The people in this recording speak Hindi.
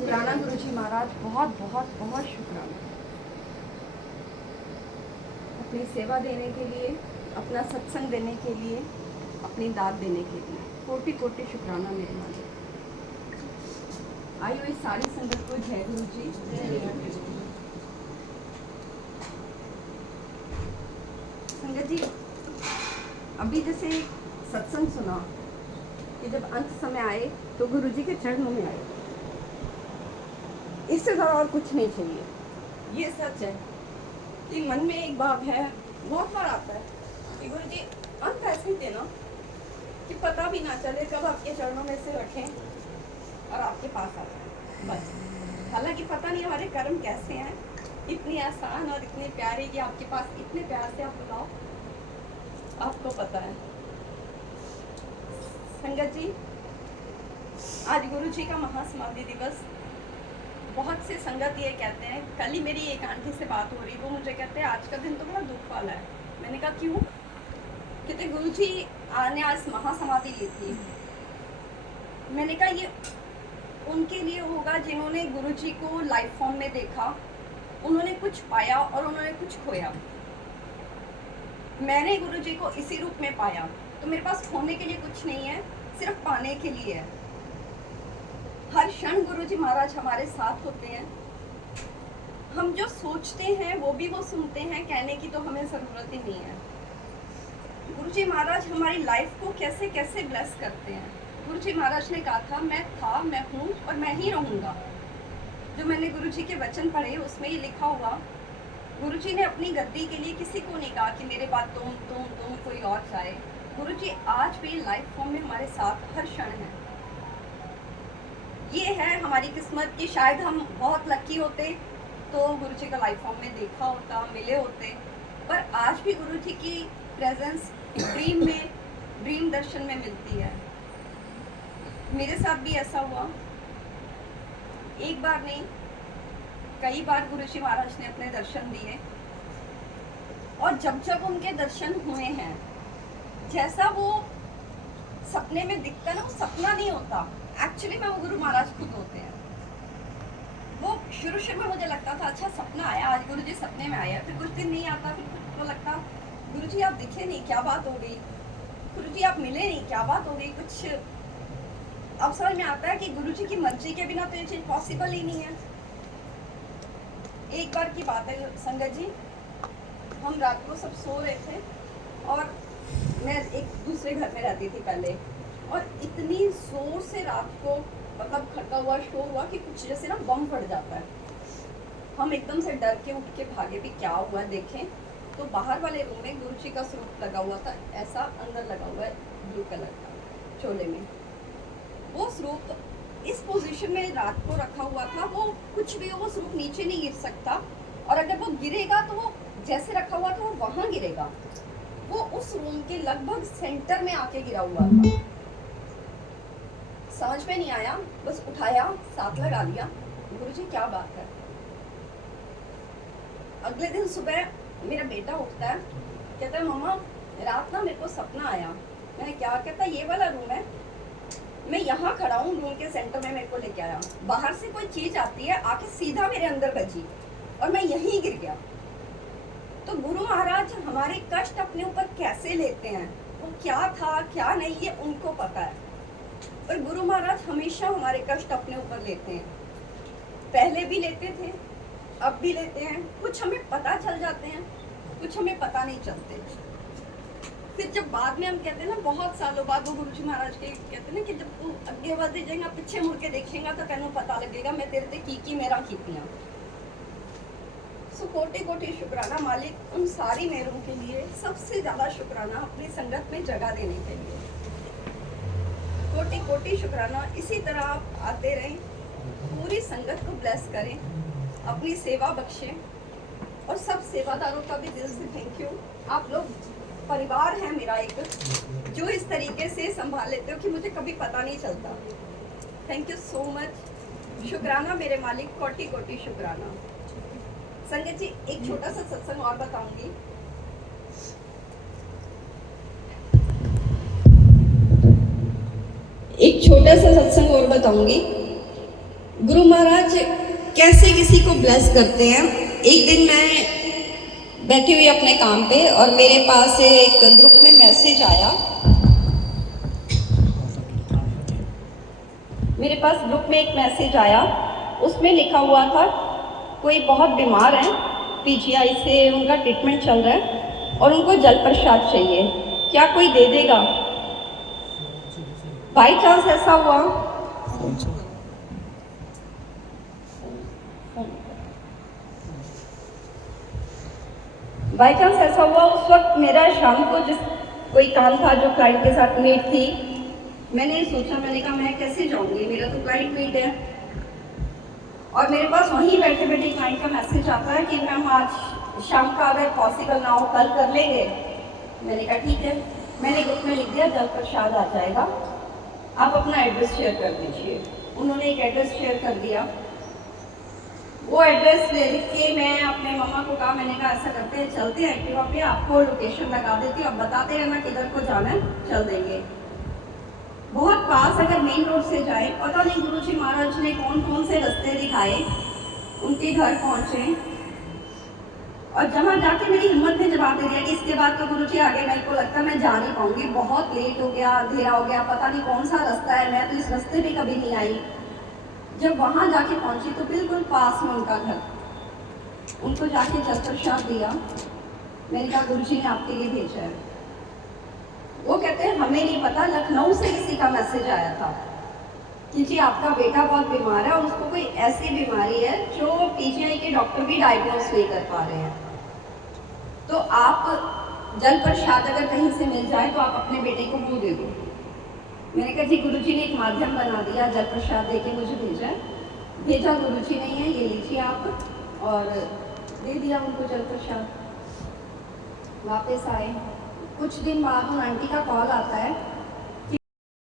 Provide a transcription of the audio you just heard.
शुक्राना गुरुजी महाराज, बहुत बहुत बहुत शुक्राना अपनी सेवा देने के लिए, अपना सत्संग देने के लिए, अपनी दाद देने के लिए। कोटि कोटि शुक्राना मेरे मालिक। आइए इस सारी संगत को जय गुरु जी। संगत जी, अभी जैसे सत्संग सुना कि जब अंत समय आए तो गुरु जी के चरणों में आए, इससे ज़्यादा और कुछ नहीं चाहिए। ये सच है कि मन में एक भाव है, बहुत बार आता है कि गुरु जी अंत ऐसे ही देना कि पता भी ना चले कब आपके चरणों में से रखें और आपके पास आ जाए बस। हालांकि पता नहीं हमारे कर्म कैसे हैं, इतनी आसान और इतनी प्यारी कि आपके पास इतने प्यार से आप बुलाओ, आपको पता है। संगत जी, आज गुरु जी का महासमाधि दिवस। बहुत से संगत ये कहते हैं, कल ही मेरी एक आंटी से बात हो रही, वो मुझे कहते हैं आज का दिन तो बड़ा दुख वाला है। मैंने कहा क्यों? कहते गुरु जी ने आज महासमाधि ली थी। मैंने कहा ये उनके लिए होगा जिन्होंने गुरु जी को लाइफ फॉर्म में देखा, उन्होंने कुछ पाया और उन्होंने कुछ खोया। मैंने गुरु जी को इसी रूप में पाया, तो मेरे पास खोने के लिए कुछ नहीं है, सिर्फ पाने के लिए है। हर क्षण गुरु जी महाराज हमारे साथ होते हैं। हम जो सोचते हैं वो भी वो सुनते हैं, कहने की तो हमें ज़रूरत ही नहीं है। गुरु जी महाराज हमारी लाइफ को कैसे कैसे ब्लेस करते हैं। गुरु जी महाराज ने कहा था, मैं था, मैं हूँ और मैं ही रहूँगा। जो मैंने गुरु जी के वचन पढ़े उसमें ये लिखा हुआ, गुरु जी ने अपनी गद्दी के लिए किसी को नहीं कहा कि मेरे बाद तुम कोई और चाहे। गुरु जी आज भी लाइफ फॉर्म में हमारे साथ हर क्षण है। ये है हमारी किस्मत कि शायद हम बहुत लकी होते तो गुरु जी का लाइफ फॉर्म में देखा होता, मिले होते। पर आज भी गुरु जी की प्रेजेंस ड्रीम में, ड्रीम दर्शन में मिलती है। मेरे साथ भी ऐसा हुआ, एक बार नहीं कई बार गुरु जी महाराज ने अपने दर्शन दिए। और जब जब उनके दर्शन हुए हैं, जैसा वो सपने में दिखता ना, वो सपना नहीं होता, एक्चुअली में वो गुरु महाराज खुद होते हैं। वो शुरू में मुझे लगता था अच्छा सपना आया, आज गुरु जी सपने में आया। फिर कुछ दिन नहीं आता, फिर खुद को लगता गुरु जी आप दिखे नहीं, क्या बात हो गई? गुरु जी आप मिले नहीं, क्या बात हो गई? कुछ अब समझ में आता है कि गुरु जी की मर्जी के बिना तो ये चीज पॉसिबल ही नहीं है। एक बार की बात है संगत जी, हम रात को सब सो रहे थे और मैं एक दूसरे घर में रहती थी पहले, और इतनी जोर से रात को मतलब खटका हुआ शोर हुआ कि कुछ जैसे ना बम फट जाता है। हम एकदम से डर के उठ के भागे भी क्या हुआ देखें, तो बाहर वाले रूम में गुरु जी का स्वरूप लगा हुआ था, ऐसा अंदर लगा हुआ है ब्लू कलर का चोले में। वो स्वरूप इस पोजीशन में रात को रखा हुआ था, वो कुछ भी हो वो स्वरूप नीचे नहीं गिर सकता, और अगर वो गिरेगा तो वो जैसे रखा हुआ था वो वहां गिरेगा। वो उस रूम के लगभग सेंटर में आके गिरा हुआ था। समझ में नहीं आया, बस उठाया, साथ लगा लिया, गुरु जी क्या बात है। अगले दिन सुबह मेरा बेटा उठता है, कहता है मम्मा रात ना मेरे को सपना आया। मैंने क्या? कहता ये वाला रूम है, मैं यहाँ खड़ा हूँ रूम के सेंटर में, मेरे को लेके आया। बाहर से कोई चीज आती है, आके सीधा मेरे अंदर बजी और मैं यहीं गिर गया। तो गुरु महाराज हमारे कष्ट अपने ऊपर कैसे लेते हैं, वो क्या था क्या नहीं ये उनको पता है, पर गुरु महाराज हमेशा हमारे कष्ट अपने ऊपर लेते हैं। पहले भी लेते थे, अब भी लेते हैं। कुछ हमें पता चल जाते हैं, कुछ हमें पता नहीं चलते। फिर जब बाद में हम कहते हैं ना, बहुत सालों बाद वो गुरु जी महाराज के कहते हैं ना कि जब तू अगे बढ़ते जाएगा, पीछे मुड़ के देखेगा तो तेनों पता लगेगा मैं तेरे ते की मेरा कीतियां। सो कोटि कोटि शुक्राना मालिक उन सारी मेहरों के लिए, सबसे ज्यादा शुक्राना अपनी संगत में जगह देने के लिए। कोटि कोटि शुक्राना। इसी तरह आप आते रहें, पूरी संगत को ब्लेस करें, अपनी सेवा बख्शें, और सब सेवादारों का भी दिल से थैंक यू। आप लोग परिवार है मेरा एक, जो इस तरीके से संभाल लेते हो कि मुझे कभी पता नहीं चलता। Thank you so much. शुक्राना मेरे मालिक, कोटि कोटि शुक्राना। संगत जी एक छोटा सा सत्संग और बताऊंगी। एक छोटा सा सत्संग और बताऊंगी। गुरु महाराज कैसे किसी को ब्लेस करते हैं। एक दिन मैं बैठी हुई अपने काम पे और मेरे पास एक ग्रुप में मैसेज आया। मेरे पास ग्रुप में एक मैसेज आया, उसमें लिखा हुआ था कोई बहुत बीमार है, पीजीआई से उनका ट्रीटमेंट चल रहा है और उनको जल प्रसाद चाहिए, क्या कोई दे देगा। बाई चांस ऐसा हुआ उस वक्त मेरा शाम को जिस कोई काम था जो क्लाइंट के साथ मीट थी, मैंने सोचा, मैंने कहा मैं कैसे जाऊंगी, मेरा तो क्लाइंट मीट है। और मेरे पास वहीं बैठे बैठे क्लाइंट का मैसेज आता है कि मैम आज शाम का अगर पॉसिबल ना हो कल कर लेंगे। मैंने कहा ठीक है। मैंने ग्रुप में लिख दिया जल प्रसाद आ जाएगा, आप अपना एड्रेस शेयर कर दीजिए। उन्होंने एक एड्रेस शेयर कर दिया। वो एड्रेस लिख के मैं अपने मम्मा को कहा, मैंने कहा ऐसा करते हैं चलते हैं एक्टिवा पे, आपको लोकेशन लगा देती हूँ, अब बताते रहना किधर को जाना है, चल देंगे। बहुत पास अगर मेन रोड से जाए, पता नहीं गुरुजी महाराज ने कौन कौन से रास्ते दिखाए, उनके घर पहुँचे और जहाँ जाके मेरी हिम्मत ने जवाब दे दिया कि इसके बाद तो गुरुजी आगे मेरे को लगता है मैं जा नहीं पाऊंगी, बहुत लेट हो गया, अंधेरा हो गया, पता नहीं कौन सा रास्ता है, मैं तो इस रास्ते पे कभी नहीं आई। जब वहाँ जाके पहुँची तो बिल्कुल पास में उनका घर, उनको जाके जल प्रसाद दिया। मैंने कहा गुरुजी ने आपके लिए भेजा है। वो कहते हैं हमें नहीं पता, लखनऊ से किसी का मैसेज आया था कि जी आपका बेटा बहुत बीमार है और उसको कोई ऐसी बीमारी है जो पीजीआई के डॉक्टर भी डायग्नोस नहीं कर पा रहे हैं, तो आप जल प्रसाद अगर कहीं से मिल जाए तो आप अपने बेटे को वो दे दो। मैंने कहा जी गुरुजी ने एक माध्यम बना दिया, जल प्रसाद दे के मुझे भेजा गुरुजी नहीं है, ये लीजिए आप, और दे दिया उनको जल प्रसाद। वापस आए, कुछ दिन बाद उन आंटी का कॉल आता है